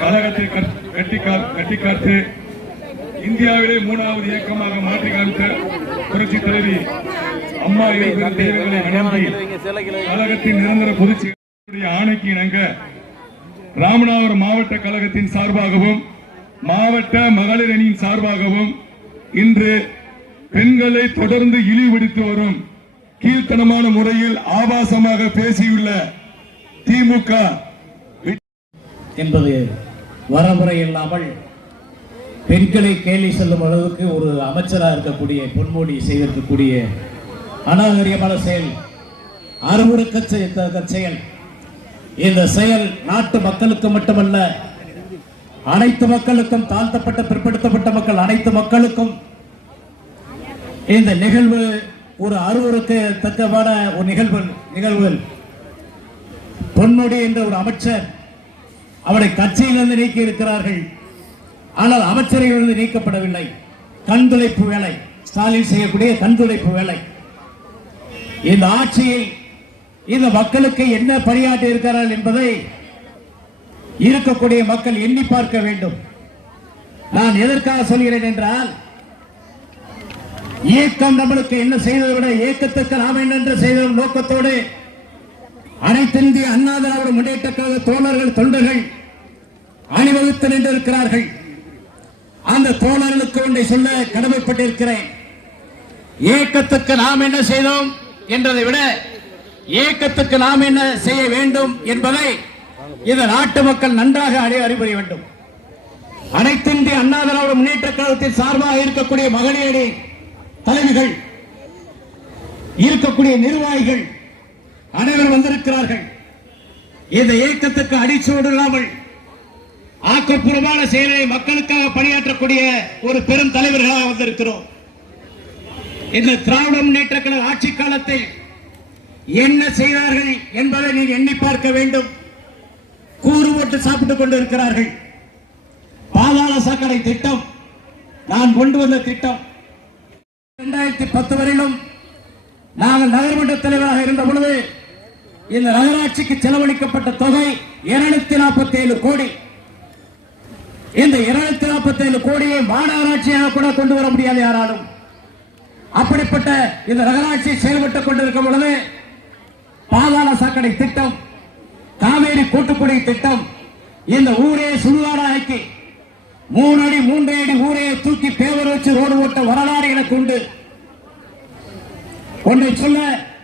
கழகத்தை கட்டி காத்து இந்தியாவிலே 3வது இயக்கமாக மாற்றி காமித்த புரட்சி தலைவி அம்மா தெய்வங்களை வணங்கி கழகத்தின் நிரந்தர பொதுச் செயலாளருடைய ஆணைக்கு இணங்க ராமநாதபுரம் மாவட்ட கழகத்தின் சார்பாகவும் மாவட்ட மகளிர் அணியின் சார்பாகவும் இன்று பெண்களை தொடர்ந்து இழிவுபடுத்தி வரும் கீழ்த்தனமான முறையில் ஆபாசமாக பேசியுள்ள திமுக என்பது வரமுறை இல்லாமல் பெண்களை கேலி செல்லும் அளவுக்கு ஒரு அமைச்சராக இருக்கக்கூடிய பொன்முடி செய்திருக்கக்கூடிய அநாகரிகமான செயல், அருவருக்க செயல். இந்த செயல் நாட்டு மக்களுக்கு மட்டுமல்ல, அனைத்து மக்களுக்கும், தாழ்த்தப்பட்ட பிற்படுத்தப்பட்ட மக்கள் அனைத்து மக்களுக்கும் இந்த நிகழ்வு ஒரு அருவருக்கத்தக்கமான ஒரு நிகழ்வு. பொன்முடி என்ற ஒரு அமைச்சர், அவரை கட்சியிலிருந்து நீக்கி இருக்கிறார்கள். ஆனால் அமைச்சரிலிருந்து நீக்கப்படவில்லை. கண்துடைப்பு வேலை, ஸ்டாலின் செய்யக்கூடிய கண்துடைப்பு வேலை. இந்த ஆட்சியில் இந்த மக்களுக்கு என்ன பணியாற்றி இருக்கிறார்கள் என்பதை இருக்கக்கூடிய மக்கள் எண்ணி பார்க்க வேண்டும். நான் எதற்காக சொல்கிறேன் என்றால், இயக்கம் நம்மளுக்கு என்ன செய்ததை விட இயக்கத்துக்கு நாம் என்ன செய்த நோக்கத்தோடு அனைத்து இந்திய அண்ணா திராவிட முன்னேற்ற கழக தோழர்கள் தொண்டர்கள் அணிவகுத்து நின்றிருக்கிறார்கள். அந்த தோழர்களுக்கு ஒன்றை சொல்ல கடமைப்பட்டிருக்கிறேன். இயக்கத்துக்கு நாம் என்ன செய்தோம் என்றதை விட இயக்கத்துக்கு நாம் என்ன செய்ய வேண்டும் என்பதை இந்த நாட்டு மக்கள் நன்றாக அறிவுரை வேண்டும். அனைத்து இந்திய அண்ணா திராவிட முன்னேற்ற கழகத்தின் சார்பாக இருக்கக்கூடிய மகளிர் தலைவிகள், இருக்கக்கூடிய நிர்வாகிகள் அனைவரும் வந்திருக்கிறார்கள். இந்த இயக்கத்துக்கு அடிச்சோடு இல்லாமல் ஆக்கப்பூர்வமான செயலை மக்களுக்காக பணியாற்றக்கூடிய ஒரு பெரும் தலைவர்களாக வந்திருக்கிறோம். இந்த திராவிட முன்னேற்ற கழக ஆட்சி காலத்தில் என்ன செய்தார்கள் என்பதை நீங்கள் எண்ணி பார்க்க வேண்டும். கூறு போட்டு சாப்பிட்டுக் கொண்டிருக்கிறார்கள். பாதாள சாக்கடை திட்டம் நான் கொண்டு வந்த திட்டம். 2010 வரையிலும் நாங்கள் நகர்மன்ற தலைவராக இருந்த பொழுது இந்த நகராட்சிக்கு செலவழிக்கப்பட்ட தொகை 247 கோடி. இந்த 247 கோடியை மாநகராட்சியாக கூட கொண்டு வர முடியாது யாராலும். அப்படிப்பட்ட இந்த நகராட்சி செயல்பட்டுக் கொண்டிருக்கும் பொழுது பாதாள சாக்கடை திட்டம், காவேரி கூட்டுக்குடி திட்டம், இந்த ஊரே சுடுகாடாக்கி 3 அடி 3 அடி ஊரே தூக்கி பேவர் வச்சு ரோடு ஓட்ட வரலாறு எனக்கு உண்டு. ஒன்றை சொல்ல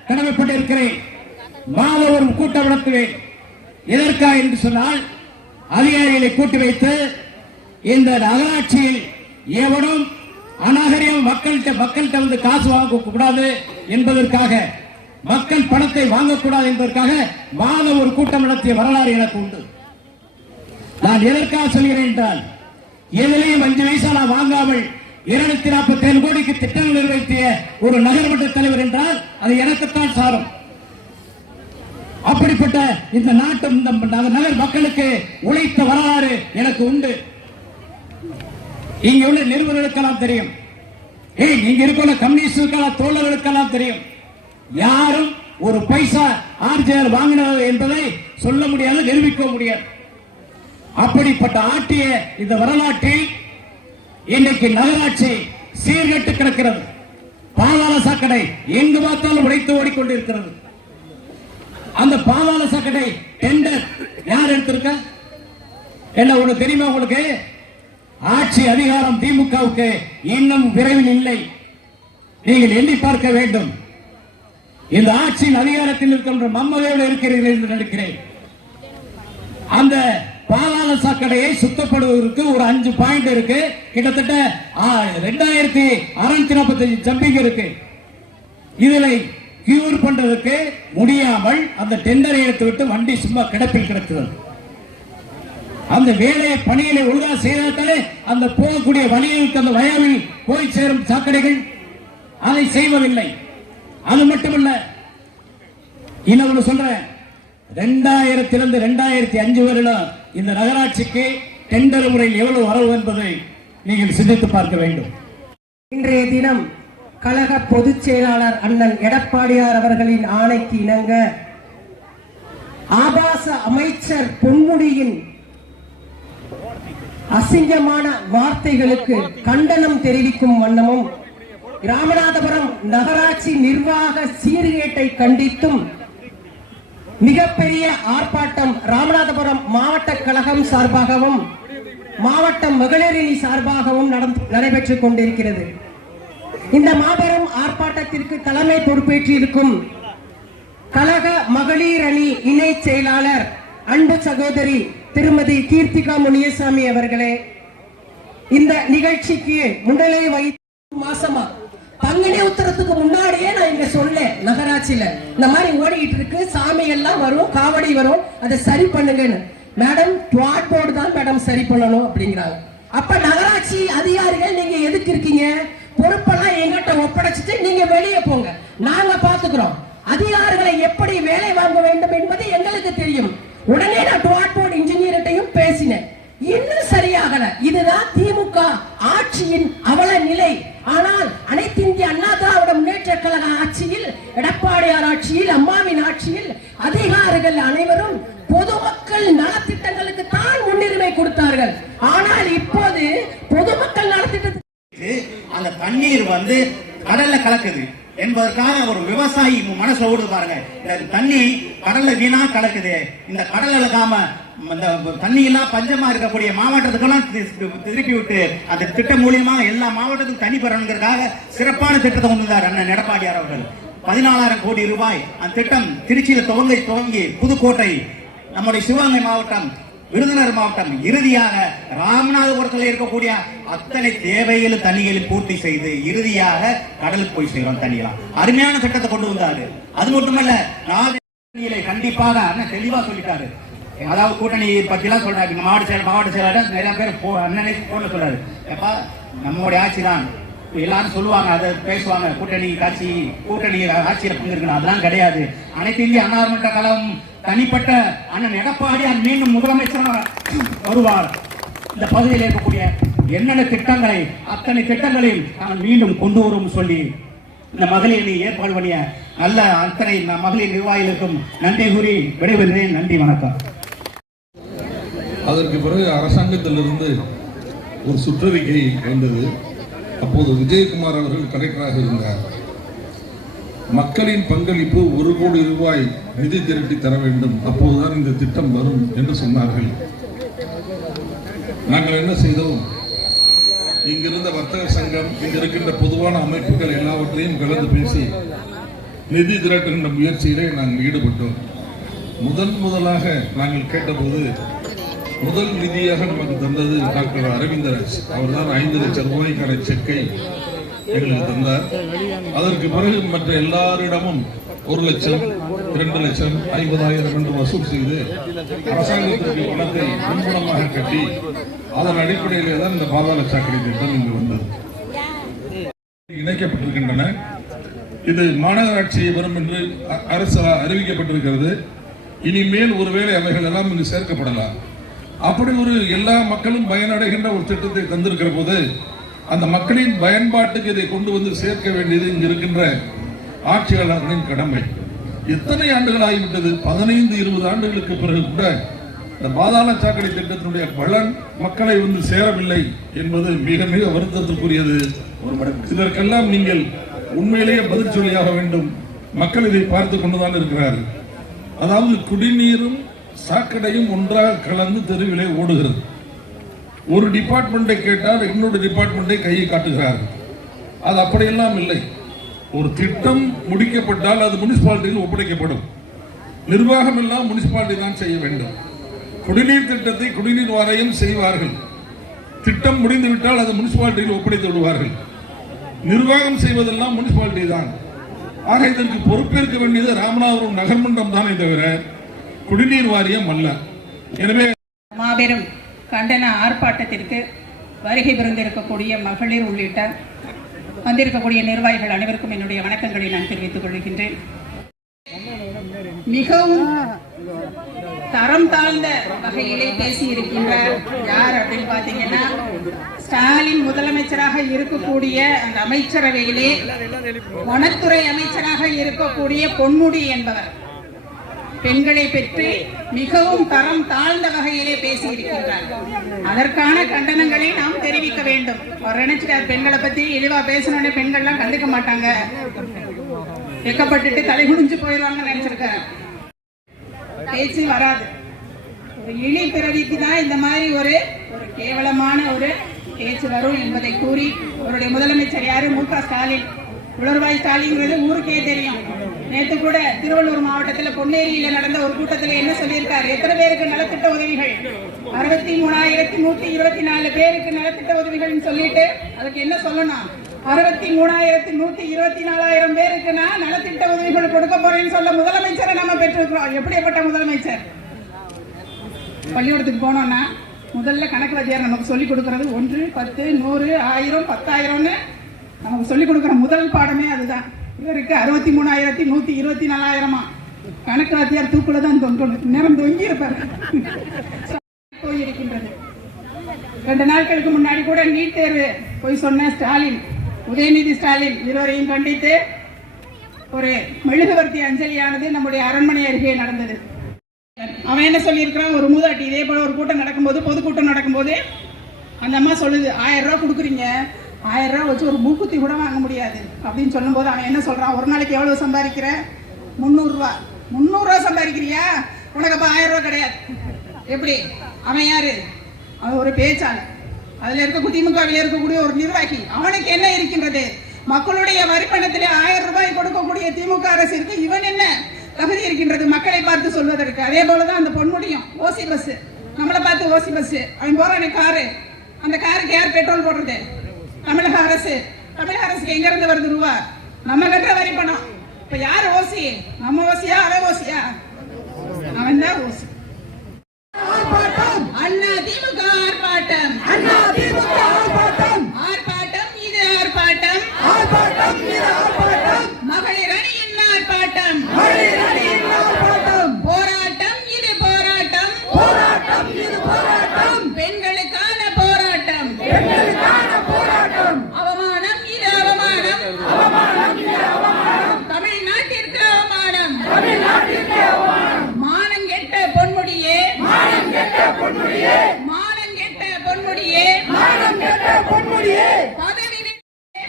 கடமைப்பட்டிருக்கிறேன். மாதம் ஒரு கூட்டம் நடத்துவேன். எதற்காக என்று சொன்னால், அதிகாரிகளை கூட்டி வைத்து இந்த நகராட்சியில் எவனும் அநாகரிகம் மக்கள்கிட்ட வந்து காசு வாங்கக்கூடாது என்பதற்காக, மக்கள் பணத்தை வாங்கக்கூடாது என்பதற்காக மாதம் ஒரு கூட்டம் நடத்திய வரலாறு எனக்கு உண்டு. நான் எதற்காக சொல்கிறேன் என்றால், எதிலையும் 5 பைசா நான் வாங்காமல் 247 கோடிக்கு திட்டங்கள் நிறைவேற்றிய ஒரு நகர்மன்ற தலைவர் என்றால் அது எனக்குத்தான் சாரும். அப்படிப்பட்ட இந்த நாட்டு நகர் மக்களுக்கு உழைத்த வரலாறு எனக்கு உண்டு. இங்க உள்ள நிறுவனங்களுக்கெல்லாம் தெரியும், இங்க இருக்கிற கம்யூனிஸ்டுக்கெல்லாம் தோழர்களுக்கெல்லாம் தெரியும். யாரும் ஒரு பைசா ஆர்ஜிஆர் வாங்கினது என்பதை சொல்ல முடியாது, நிரூபிக்க முடியாது. அப்படிப்பட்ட ஆட்டிய இந்த வரலாற்றில் இன்றைக்கு நகராட்சி சீர்கெட்டு கிடக்கிறது. பாதாள சாக்கடை எங்கு பார்த்தாலும் உடைத்து ஓடிக்கொண்டிருக்கிறது. அந்த பாதாள சாக்கடை டெண்டர் யார் எடுத்திருக்க? என்ன ஒண்ணு தெரியுமா உங்களுக்கு? ஆட்சி அதிகாரம் திமுகவுக்கு இன்னும் விரைவில் இல்லை. நீங்கள் எண்ணி பார்க்க வேண்டும். இந்த ஆட்சியின் அதிகாரத்தில் இருக்கின்ற மம்மதையோடு இருக்கிறீர்கள் என்று நினைக்கிறேன். அந்த பாதாள சாக்கடையை சுத்தப்படுவதற்கு ஒரு 5 பாயிண்ட் இருக்கு. கிட்டத்தட்ட 2645 ஜம்பிங் இருக்கு. இதில் கியூர் பண்றதுக்கு முடியாமல் அந்த டெண்டரை எடுத்து விட்டு வண்டி சும்மா கிடப்பில் கிடக்குது. அந்த வேலையை பணிகளை ஒழுங்கா செய்தாலே அந்த போகக்கூடிய வழிகளுக்கு அந்த வயவில் போய் சேரும் சாக்கடைகள் அதை செய்வதில்லை. அது மட்டுமல்ல, இன்னொன்று சொல்றேன், 2000 2005 வருடம் இந்த நகராட்சிக்கு டெண்டர் முறையில் எவ்வளவு வரவு என்பதை நீங்கள் சிந்தித்து பார்க்க வேண்டும். இன்றைய தினம் கழக பொதுச் செயலாளர் அண்ணன் எடப்பாடியார் அவர்களின் ஆணைக்கு இணங்க ஆபாச அமைச்சர் பொன்முடியின் அசிங்கமான வார்த்தைகளுக்கு கண்டனம் தெரிவிக்கும் வண்ணமும் ராமநாதபுரம் நகராட்சி நிர்வாக சீர்கேட்டை கண்டித்தும் மிகப்பெரிய ஆர்ப்பாட்டம் ராமநாதபுரம் மாவட்ட கழகம் சார்பாகவும் மாவட்ட மகளிரணி சார்பாகவும் நடைபெற்றுக் கொண்டிருக்கிறது. இந்த மாபெரும் ஆர்ப்பாட்டத்திற்கு தலைமை பொறுப்பேற்றிருக்கும் கழக மகளிர் அணி இணை செயலாளர் அன்பு சகோதரி திருமதி கீர்த்திகா முனியசாமி அவர்களே, இந்த நிகழ்ச்சிக்கு முன்னிலை வைத்து மாசமா பங்குனி உத்தரத்துக்கு முன்னாடியே நான் இங்க சொன்னேன், நகராட்சியில இந்த மாதிரி ஓடிட்டு இருக்கு, சாமி எல்லாம் வரும், காவடி வரும், அதை சரி பண்ணுங்கன்னு. மேடம் ட்வாட் போர்டு தான் மேடம் சரி பண்ணணும் அப்படிங்கிறாங்க. அப்ப நகராட்சி அதிகாரிகள் நீங்க எதுக்கு இருக்கீங்க? பொறுப்பெல்லாம் எங்கிட்ட ஒப்படைச்சிட்டு நீங்க வெளியே போங்க, நாங்க பாத்துக்கிறோம். அதிகாரிகளை எப்படி வேலை வாங்க வேண்டும் என்பது எங்களுக்கு தெரியும். உடனே நான் ட்வாட் போர்டு இன்ஜினியர்ட்டையும் பேசினேன், இன்னும் சரியாகல. இதுதான் திமுக ஆட்சியின் அவல நிலை. ஆனால் அனைத்து இந்திய அண்ணா திராவிட முன்னேற்ற கழக ஆட்சியில், எடப்பாடியார் ஆட்சியில், அம்மாவின் ஆட்சியில் அதிகாரிகள் அனைவரும் பொதுமக்கள் நலத்திட்டங்களுக்கு தான் முன்னுரிமை கொடுத்தார்கள். ஆனால் இப்போது பொதுமக்கள் நலத்திட்டத்துக்கு அந்த தண்ணீர் வந்து கடல்ல கலக்குது என்பதற்காக ஒரு விவசாயி மனசுல ஓடு பாருங்க. இந்த தண்ணி கடல்ல வீணா கலக்குது, இந்த கடல் இழக்காம இந்த தண்ணி எல்லாம் பஞ்சமா இருக்கக்கூடிய மாவட்டத்துக்கெல்லாம் திருப்பி விட்டு அந்த திட்டம் மூலியமா எல்லா மாவட்டத்துக்கும் தண்ணி பெறணுங்கிறதுக்காக சிறப்பான திட்டத்தை கொண்டு வந்தார் அண்ணன் எடப்பாடியார் அவர்கள். 14,000 கோடி ரூபாய் அந்த திட்டம் திருச்சியில துவங்கி புதுக்கோட்டை, நம்முடைய சிவகங்கை மாவட்டம், விருதுநகர் மாவட்டம், இறுதியாக ராமநாதபுரத்தில் இருக்கக்கூடிய அத்தனை தேவைகள் தண்ணிகளை பூர்த்தி செய்து இறுதியாக கடலுக்கு போய் செய்யறோம் தண்ணியெல்லாம். அருமையான திட்டத்தை கொண்டு வந்தாரு. அது மட்டுமல்ல, கண்டிப்பாக அண்ணன் தெளிவா சொல்லிட்டாரு. அதாவது கூட்டணி பத்தி எல்லாம் சொல்றாரு. மாவட்ட செயலாளர் நிறைய பேர் அண்ணனை போன சொல்றாரு, எப்பா நம்மளுடைய ஆட்சி தான் எல்லாரும் சொல்லுவாங்க, அதை பேசுவாங்க, கூட்டணி ஆட்சியில் பங்கிருக்கணும். அதெல்லாம் கிடையாது. அனைத்து இந்திய அண்ணா திராவிட கழகம் தனிப்பட்ட அண்ணன் எடப்பாடியார் மீண்டும் முதலமைச்சராக வருவார். இந்த பகுதியில் இருக்கக்கூடிய என்னென்ன திட்டங்களை அத்தனை திட்டங்களையும் நாங்கள் மீண்டும் கொண்டு வரும் சொல்லி இந்த மகளிர் ஏற்பாடு பண்ணிய நல்ல அத்தனை மகளிர் நிர்வாகிகளுக்கும் நன்றி கூறி விடைபெறுகிறேன். நன்றி, வணக்கம். அதற்கு பிறகு அரசாங்கத்திலிருந்து ஒரு சுற்றறிக்கை வந்தது. அப்போது விஜயகுமார் அவர்கள் கலெக்டராக இருந்தார். மக்களின் பங்களிப்பு 1 கோடி ரூபாய் நிதி திரட்டி தர வேண்டும், அப்போதுதான் இந்த திட்டம் வரும் என்று சொன்னார்கள். நாங்கள் என்ன செய்தோம்? இங்கிருந்த வர்த்தக சங்கம், இங்க இருக்கின்ற பொதுவான அமைப்புகள் எல்லாவற்றையும் கலந்து பேசி நிதி திரட்டுகின்ற முயற்சியிலே நாங்கள் ஈடுபட்டோம். முதலாக நாங்கள் கேட்டபோது முதல் நிதியாக நமக்கு தந்தது டாக்டர் அரவிந்தராஜ். அவர் தான் 5 லட்சம் ரூபாய்க்கான செக்கை எங்களுக்கு தந்தார். அதற்கு பிறகு மற்ற எல்லாரிடமும் 1 லட்சம், 2 லட்சம், 50,000 என்று வசூல் செய்து அரசாங்கத்திற்கு பணத்தை முன்பணமாக கட்டி அதன் அடிப்படையிலே தான் இந்த பாதாள சாக்கடை திட்டம் இங்கு வந்தது. இணைக்கப்பட்டிருக்கின்றன. இது மாநகராட்சி வரும் என்று அரசு அறிவிக்கப்பட்டிருக்கிறது. இனிமேல் ஒருவேளை அவைகள் எல்லாம் இங்கு சேர்க்கப்படலாம். அப்படி ஒரு எல்லா மக்களும் பயனடைகின்ற ஒரு திட்டத்தை தந்திருக்கிற போது அந்த மக்களின் பயன்பாட்டுக்கு இதை கொண்டு வந்து சேர்க்க வேண்டியது இங்கு இருக்கின்ற ஆட்சியாளர்களின் கடமை. எத்தனை ஆண்டுகள் ஆகிவிட்டது? 15-20 ஆண்டுகளுக்கு பிறகு கூட இந்த பாதாள சாக்கடை திட்டத்தினுடைய பலன் மக்களை வந்து சேரவில்லை என்பது மிக மிக வருத்தத்திற்குரியது. இதற்கெல்லாம் நீங்கள் உண்மையிலேயே பதில் சொல்லியாக வேண்டும். மக்கள் இதை பார்த்து கொண்டுதான் இருக்கிறார்கள். அதாவது குடிநீரும் சாக்கடையும் ஒன்றாக கலந்து தெருவிலே ஓடுகிறது. ஒரு டிபார்ட்மெண்டை கேட்டால் இன்னொரு டிபார்ட்மெண்டை கையை காட்டுகிறார்கள். அது அப்படியெல்லாம் இல்லை. ஒரு திட்டம் முடிக்கப்பட்டால் அது முனிசிபாலிட்டியில் ஒப்படைக்கப்படும். நிர்வாகம் எல்லாம் முனிசிபாலிட்டி தான் செய்ய வேண்டும். குடிநீர் திட்டத்தை குடிநீர் வாரியம் செய்வார்கள். திட்டம் முடிந்துவிட்டால் அது முனிசிபாலிட்டியில் ஒப்படைத்து விடுவார்கள். நிர்வாகம் செய்வதெல்லாம் முனிசிபாலிட்டி தான். ஆக இதற்கு பொறுப்பேற்க வேண்டியது ராமநாதபுரம் நகர்மன்றம் தானே தவிர குடிநீர் வாரியம் அல்ல. எனவே மாபெரும் கண்டன ஆர்ப்பாட்டத்திற்கு வருகை புரிந்திருக்கக்கூடிய மகளிர் உள்ளிட்ட வந்திருக்கக்கூடிய நிர்வாகிகள் அனைவருக்கும் என்னுடைய வணக்கங்களை நான் தெரிவித்துக் கொள்கின்றேன். மிகவும் தரம் தாழ்ந்த வகையிலே பேசி இருக்கின்றார். யார் அப்படின்னு பாத்தீங்கன்னா, ஸ்டாலின் முதலமைச்சராக இருக்கக்கூடிய அந்த அமைச்சரவையிலே வனத்துறை அமைச்சராக இருக்கக்கூடிய பொன்முடி என்பவர் பெண்களை பற்றி மிகவும் தரம் தாழ்ந்த வகையிலே பேசி இருக்கின்றார். அதற்கான கண்டனங்களை நாம் தெரிவிக்க வேண்டும். அவர் நினைச்சிட்டார் பெண்களை பத்தி இழிவா பேசணும்னு பெண்கள்லாம் கண்டுக்க மாட்டாங்க, வெக்கப்பட்டுட்டு தலை குனிஞ்சு போயிடுவாங்க நினைச்சிருக்காரு. பேச்சு வராது. ஒரு இழி பிறவிக்கு தான் இந்த மாதிரி ஒரு கேவலமான ஒரு பேச்சு வரும் என்பதை கூறி, அவருடைய முதலமைச்சர் யாரு? மு.க. ஸ்டாலின். உலர்வாய் ஸ்டாலின்ங்கிறது ஊருக்கே தெரியும். நேற்று கூட திருவள்ளூர் மாவட்டத்தில் பொன்னேரியில நடந்த ஒரு கூட்டத்தில் என்ன சொல்லியிருக்காரு? எத்தனை பேருக்கு நலத்திட்ட உதவிகள்? 63,124 பேருக்கு நலத்திட்ட உதவிகள் சொல்லிட்டு அதுக்கு என்ன சொல்லணும்? 63,124 பேருக்கு நான் நலத்திட்ட உதவிகள் கொடுக்க போறேன்னு சொல்ல முதலமைச்சரை நம்ம பெற்றிருக்கிறோம். எப்படிப்பட்ட முதலமைச்சர்? பள்ளிக்கூடத்துக்கு போனோம்னா முதல்ல கணக்கு வாத்தியார் நமக்கு சொல்லிக் கொடுக்கறது 1, 10, 100, 1000, 10,000ன்னு நமக்கு சொல்லிக் கொடுக்குற முதல் பாடமே அதுதான். இவருக்கு 63,124 கணக்கு வாத்தியார் தூக்குல தான் நேரம் தொங்கி இருப்பார். போயிருக்கின்றது. 2 நாட்களுக்கு முன்னாடி கூட நீட் தேர்வு போய் சொன்ன ஸ்டாலின், உதயநிதி ஸ்டாலின் இருவரையும் கண்டித்து ஒரு மெழுகுவர்த்தி அஞ்சலியானது நம்முடைய அரண்மனை அருகே நடந்தது. அவன் என்ன சொல்லியிருக்கிறான்? ஒரு மூதாட்டி இதே போல ஒரு கூட்டம் நடக்கும்போது, பொதுக்கூட்டம் நடக்கும்போது அந்த அம்மா சொல்லுது, 1000 ரூபா கொடுக்குறீங்க, 1000 ரூபா வச்சு ஒரு மூக்குத்தி கூட வாங்க முடியாது அப்படின்னு சொல்லும்போது அவன் என்ன சொல்றான்? ஒரு நாளைக்கு எவ்வளவு சம்பாதிக்கிற? 300 ரூபா. 300 ரூபா சம்பாதிக்கிறியா? உனக்கு அப்ப 1000 ரூபா கிடையாது. எப்படி? அவன் யாரு? அவன் ஒரு பேச்சாளர். அதுல இருக்க திமுகவில் இருக்கக்கூடிய ஒரு நிர்வாகி. அவனுக்கு என்ன இருக்கின்றது? மக்களுடைய வரிப்பணத்திலே 1000 ரூபாய் கொடுக்கக்கூடிய திமுக அரசிற்கு இவன் என்ன தகுதி இருக்கின்றது மக்களை பார்த்து சொல்வதற்கு? அதே போலதான் அந்த பொன்முடியும். ஓசி பஸ், நம்மளை பார்த்து ஓசி பஸ். அவன் போறானே காரு, அந்த காருக்கு யார் பெட்ரோல் போடுறது? தமிழக அரசு. தமிழக அரசுக்கு எங்க இருந்து வருது ரூபா? நம்ம கட்டுற வரி பணம். இப்ப யாரு ஓசி? நம்ம ஓசியா அவன் ஓசியா? அவன் தான் ஓசி. அண்ணா திமுக ஆர்ப்பாட்டம், அண்ணா திமுக ஆர்ப்பாட்டம், ஆர்ப்பாட்டம் இது ஆர்ப்பாட்டம், ஆர்ப்பாட்டம் இது ஆர்ப்பாட்டம், மகளிர் அணியின் ஆர்ப்பாட்டம், மகளிர் அணியின் ஆர்ப்பாட்டம், போராட்டம் இது போராட்டம், போராட்டம் இது போராட்டம், பெண்களுக்கான போராட்டம், பெண்களுக்கான போராட்டம், அவமானம் இது அவமானம், அவமானம் இது அவமானம், தமிழ்நாட்டிற்கு அவமானம், தமிழ்நாட்டிற்கு அவமானம், மானம் கெட்ட பொன்முடியே, மானம் கெட்ட பொன்முடியே, மானம் கெட்ட பொன்முடியே, மானம் கெட்ட பொன்முடியே, பதவி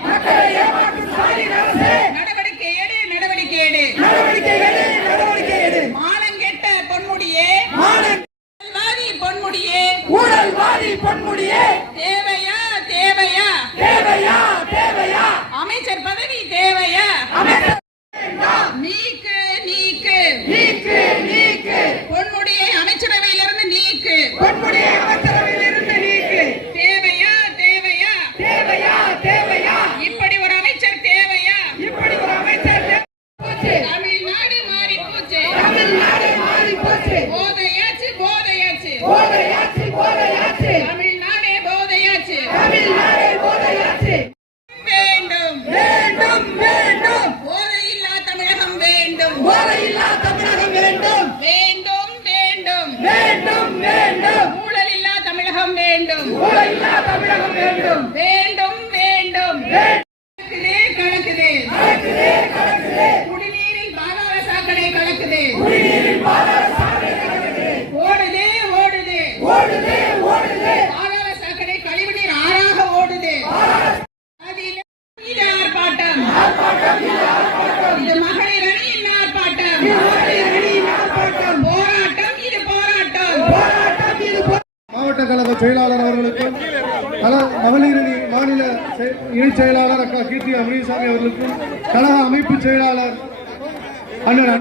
மக்களை ஏமாற்றும் ஸ்டாலின் அரசே, நடவடிக்கை எடு, நடவடிக்கை எடு, நடவடிக்கை எடு, நடவடிக்கை எடு, மானம் கெட்ட பொன்முடியே, மானம் ஊழல்வாதி பொன்முடியே, ஊழல்வாதி பொன்முடியே, தேவையா தேவையா தேவையா தேவையா அமைச்சர் பதவி தேவையா? அமைச்சர் நீக்கு நீக்கு நீக்கு நீக்கு பொன்முடியை அமைச்சரவையிலிருந்து நீக்கு, பொன்முடியை அமைச்சரவையிலிருந்து நீக்கு. தேவையா தேவையா தேவையா தேவையா இப்படி ஒரு அமைச்சர் தேவையா? இப்படி ஒரு அமைச்சர் தமிழ்நாடு மாறி போச்சு, தமிழ்நாடு மாறி போச்சு, போதையாச்சு போதையாச்சு போதையாச்சு போதையாச்சு, தமிழ்நாடே போதையாச்சு, தமிழ்நாடே போதையாச்சு. வேண்டும் வேண்டும் வேண்டும் போதையில்லா தமிழகம் வேண்டும், போதையில்லா தமிழகம் வேண்டும், வேண்டும் வேண்டும் வேண்டும் வேண்டும், ஊழலில்லா தமிழகம் வேண்டும், ஊழலில்லா தமிழகம் வேண்டும், வேண்டும் வேண்டும். கலக்குது கலக்குது கலக்குது, குடிநீரில் பாதாள சாக்கடை கலக்குது, குடிநீரில் பாதாள சாக்கடை கலக்குது, ஓடுது ஓடுது ஓடுது ஓடுது, பாதாள சாக்கடை கழிவுநீர் ஆறாக ஓடுது. இது ஆர்ப்பாட்டம், ஆர்ப்பாட்டம் இது ஆர்ப்பாட்டம், இது மகளிர் அணியின் ஆர்ப்பாட்டம், மகளிர் அணியின் ஆர்ப்பாட்டம், போராட்டம் இது போராட்டம், போராட்டம் இது மாவட்ட கழக செயலாளர் அவர்களுக்கும் மகளிர் அணி மாநில இணைச் செயலாளர் அக்கா கீர்த்தி அமீர்சாமி அவர்களுக்கும் கழக அமைப்பு செயலாளர் அண்ணன்